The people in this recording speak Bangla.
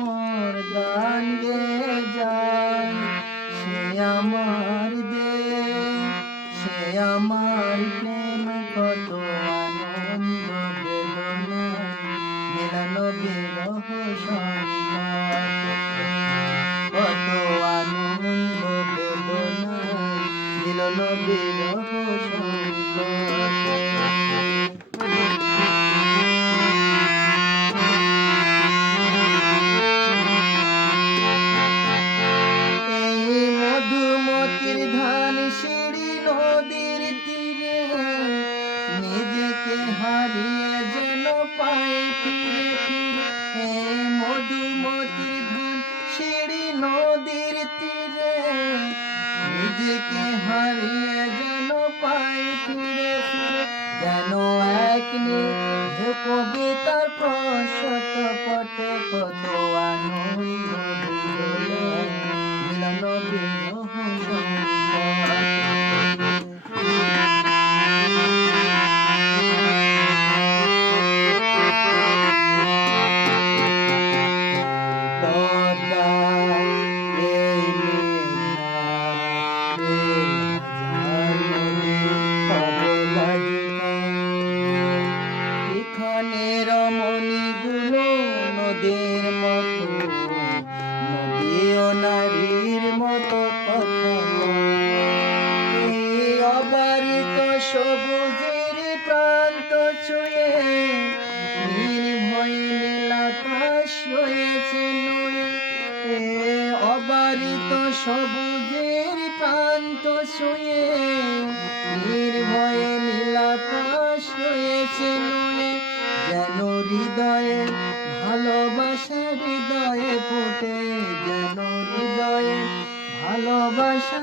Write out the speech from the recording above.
মোর গান গে যায়, সে আমার দেশ, সে আমার প্রেম, কত আনন্দ বেদনায় মিলানো বিরহ সংবাদ, কত আনন্দ বেদনায় মিলানো বিরহ সংবাদ। মধুমতির ধান সিঁড়ি নদীর তীরে, নিজেকে হারিয়ে যেন পাই ফিরে ফিরে। মধুমতির ধান সিঁড়ি নদীর তীরে, নিজেকে হারিয়ে যেন পাই ফিরে ফিরে। যেন এক নীল কবিতার প্রশত পটে, কত আনন্দ বেদনায় মিলানো বিরহ সংবাদ। এখানে রমণীগুলো নদীর মতো, নদী ও নারীর মতো কথা বলে। এই অবারিত সবুজের প্রান্ত ছুঁয়ে নির্ভয়ে নীলাকাশ রয়েছে নুয়ে। অবারিত সবুজের প্রান্ত ছুঁয়ে নির্ভয়ে নীলাকাশ রয়েছে নুয়ে। যেন হৃদয়ে ভালোবাসা হৃদয়ে ফোটে, যেন হৃদয়ে ভালোবাসা